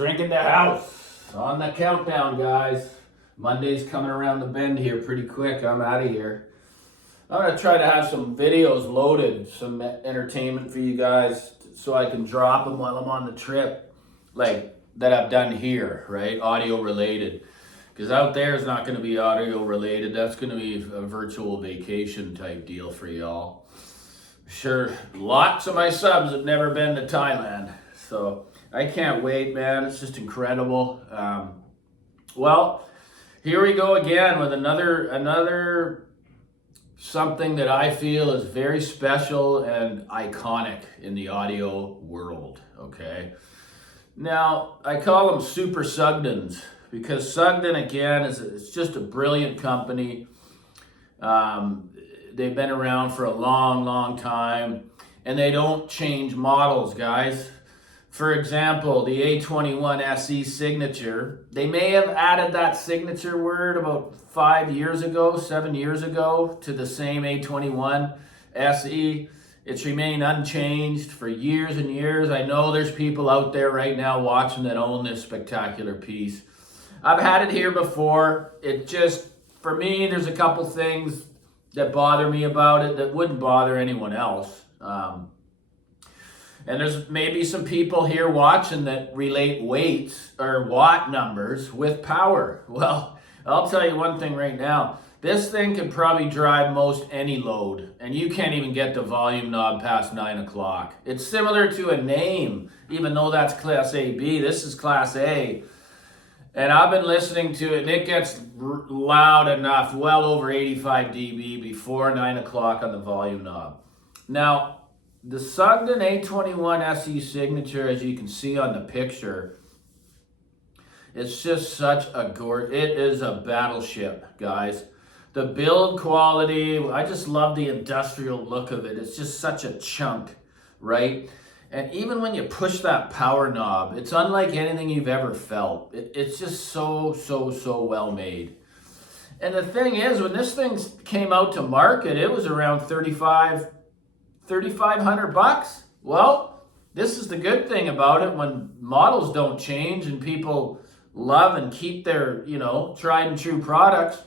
Shrinking the house on the countdown, guys. Monday's coming around the bend here pretty quick. I'm out of here. I'm going to try to have some videos loaded, some entertainment for you guys so I can drop them while I'm on the trip, like that I've done here, right? Audio related. Because out there is not going to be audio related. That's going to be a virtual vacation type deal for y'all. Sure, lots of my subs have never been to Thailand. So I can't wait, man. It's just incredible. Well, here we go again with another something that I feel is very special and iconic in the audio world, okay? Now, I call them super SUGDENs because SUGDEN, again, it's just a brilliant company. They've been around for a long, long time, and they don't change models, guys. For example, the A21SE signature, they may have added that signature word about 7 years ago to the same A21SE. It's remained unchanged for years and years. I know there's people out there right now watching that own this spectacular piece. I've had it here before. It just, for me, there's a couple things that bother me about it that wouldn't bother anyone else. And there's maybe some people here watching that relate weights or watt numbers with power. Well, I'll tell you one thing right now. This thing can probably drive most any load, and you can't even get the volume knob past 9 o'clock. It's similar to a name, even though that's Class AB. This is Class A. And I've been listening to it, and it gets loud enough, well over 85 dB before 9 o'clock on the volume knob. Now, the SUGDEN A21SE signature, as you can see on the picture, it's just such a it is a battleship, guys. The build quality, I just love the industrial look of it. It's just such a chunk, right? And even when you push that power knob, it's unlike anything you've ever felt. It's just so well made. And the thing is, when this thing came out to market, it was around $3,500. Well, this is the good thing about it. When models don't change and people love and keep their, tried and true products,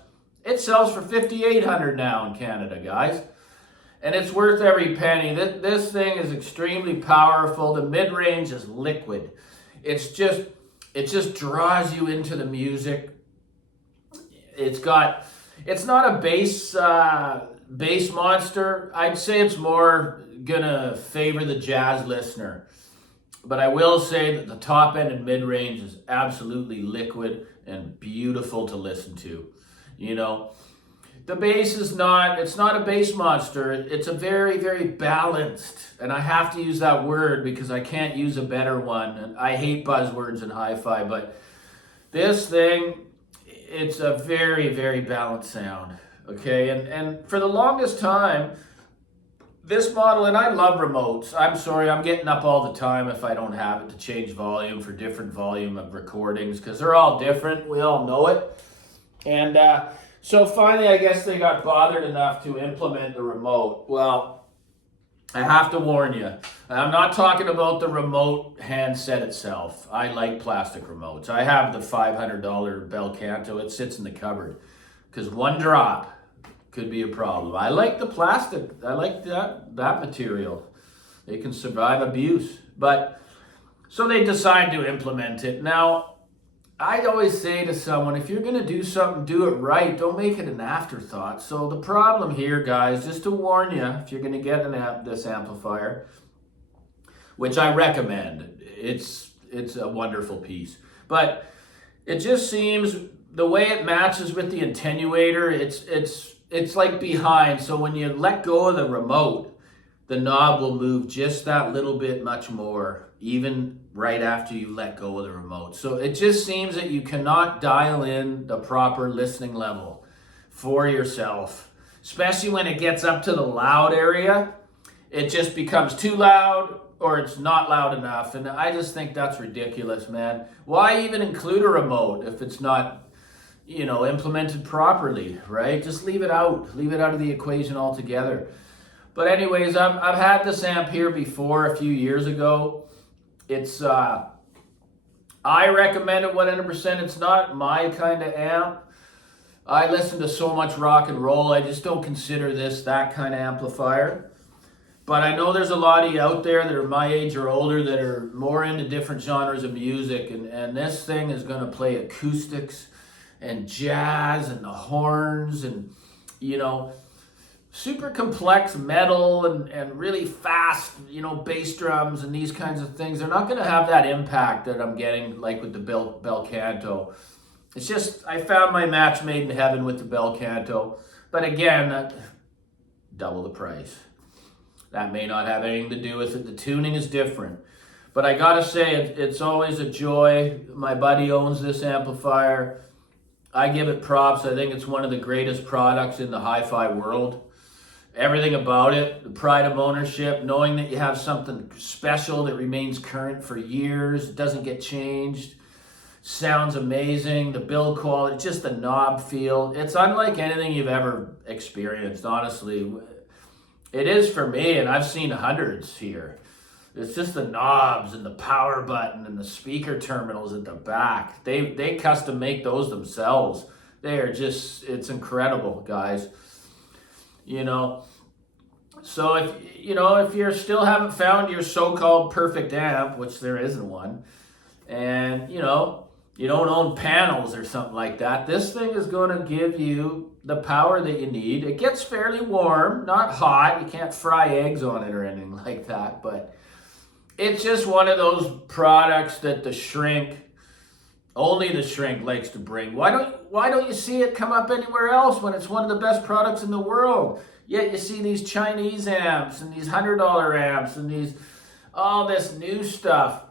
it sells for $5,800 now in Canada, guys. And it's worth every penny. This thing is extremely powerful. The mid-range is liquid. It just draws you into the music. It's not a bass monster. I'd say it's more gonna favor the jazz listener. But I will say that the top end and mid-range is absolutely liquid and beautiful to listen to. The bass it's not a bass monster. It's a very, very balanced, and I have to use that word because I can't use a better one. And I hate buzzwords in hi-fi, but this thing, it's a very, very balanced sound. Okay, and for the longest time, this model, and I love remotes. I'm sorry, I'm getting up all the time if I don't have it to change volume for different volume of recordings because they're all different. We all know it. And so finally, I guess they got bothered enough to implement the remote. Well, I have to warn you, I'm not talking about the remote handset itself. I like plastic remotes. I have the $500 Bel Canto. It sits in the cupboard because one drop could be a problem. I like the plastic. I like that material. They can survive abuse. But so they decide to implement it. Now, I'd always say to someone, if you're going to do something, do it right. Don't make it an afterthought. So the problem here, guys, just to warn you, if you're going to get this amplifier, which I recommend, it's a wonderful piece. But it just seems the way it matches with the attenuator, it's like behind. So when you let go of the remote, the knob will move just that little bit much more, even right after you let go of the remote. So it just seems that you cannot dial in the proper listening level for yourself, especially when it gets up to the loud area. It just becomes too loud or it's not loud enough. And I just think that's ridiculous, man. Why even include a remote if it's not, implemented properly, right? Just leave it out. Leave it out of the equation altogether. But anyways, I've had this amp here before a few years ago. It's I recommend it 100%. It's not my kind of amp. I listen to so much rock and roll, I just don't consider this that kind of amplifier. But I know there's a lot of you out there that are my age or older that are more into different genres of music, and this thing is going to play acoustics and jazz and the horns and, you know, super complex metal and really fast, you know, bass drums and these kinds of things. They're not going to have that impact that I'm getting like with the Bel Canto. It's just, I found my match made in heaven with the Bel Canto. But again, double the price. That may not have anything to do with it. The tuning is different. But I gotta say, it's always a joy. My buddy owns this amplifier. I give it props. I think it's one of the greatest products in the hi-fi world. Everything about it, the pride of ownership, knowing that you have something special that remains current for years, doesn't get changed. Sounds amazing, the build quality, just the knob feel. It's unlike anything you've ever experienced, honestly. It is for me, and I've seen hundreds here. It's just the knobs and the power button and the speaker terminals at the back. They custom make those themselves. They are just, it's incredible, guys. You know, so if you still haven't found your so-called perfect amp, which there isn't one, and you don't own panels or something like that, this thing is going to give you the power that you need. It gets fairly warm, not hot. You can't fry eggs on it or anything like that, but it's just one of those products that only the shrink likes to bring. Why don't you see it come up anywhere else when it's one of the best products in the world? Yet you see these Chinese amps and these $100 amps and all this new stuff.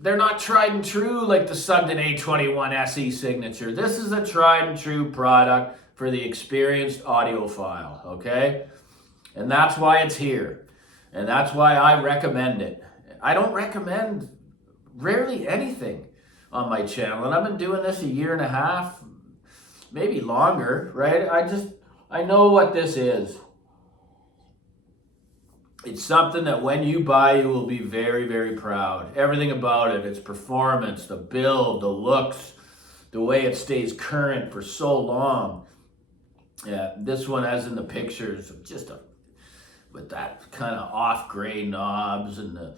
They're not tried and true like the SUGDEN A21SE signature. This is a tried and true product for the experienced audiophile, okay? And that's why it's here. And that's why I recommend it. I don't recommend rarely anything on my channel, and I've been doing this a year and a half, maybe longer, right? I know what this is. It's something that when you buy, you will be very, very proud. Everything about it, its performance, the build, the looks, the way it stays current for so long. Yeah, this one, as in the pictures, with that kind of off-gray knobs and the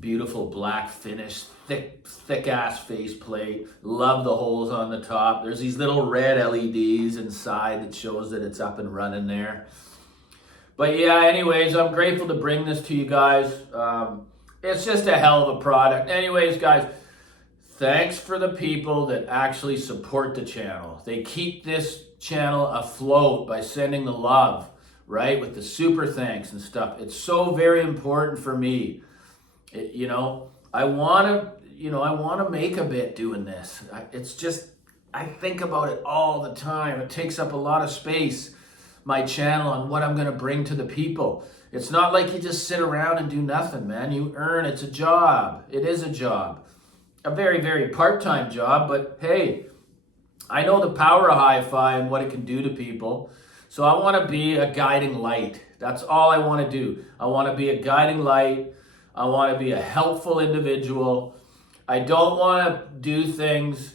beautiful black finish, thick-ass faceplate. Love the holes on the top. There's these little red LEDs inside that shows that it's up and running there. But yeah, anyways, I'm grateful to bring this to you guys. It's just a hell of a product. Anyways, guys, thanks for the people that actually support the channel. They keep this channel afloat by sending the love, right? With the super thanks and stuff. It's so very important for me. I want to make a bit doing this. I think about it all the time. It takes up a lot of space, my channel, and what I'm going to bring to the people. It's not like you just sit around and do nothing, man. You earn. It's a job. It is a job. A very, very part-time job, but hey, I know the power of hi-fi and what it can do to people. So I want to be a guiding light. That's all I want to do. I want to be a guiding light. I want to be a helpful individual. I don't want to do things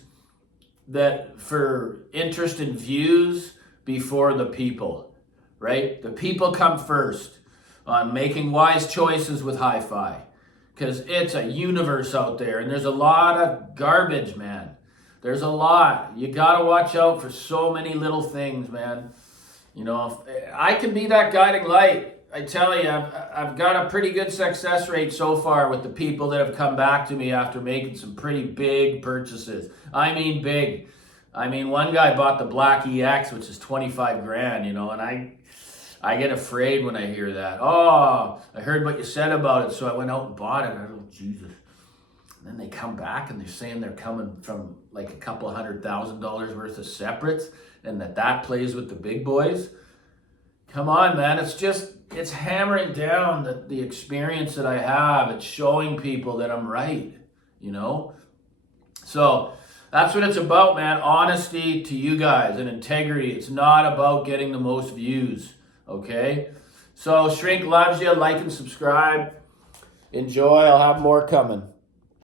that for interest and views before the people, right? The people come first on making wise choices with hi-fi, because it's a universe out there and there's a lot of garbage, man. There's a lot. You got to watch out for so many little things, man. I can be that guiding light. I tell you, I've got a pretty good success rate so far with the people that have come back to me after making some pretty big purchases. I mean big. One guy bought the Black EX, which is 25 grand, and I get afraid when I hear that. Oh, I heard what you said about it, so I went out and bought it. I go, Jesus. And then they come back and they're saying they're coming from like a couple $100,000 worth of separates, and that plays with the big boys. Come on, man. It's hammering down the experience that I have. It's showing people that I'm right, So that's what it's about, man. Honesty to you guys and integrity. It's not about getting the most views, okay? So Shrink loves you. Like and subscribe. Enjoy. I'll have more coming.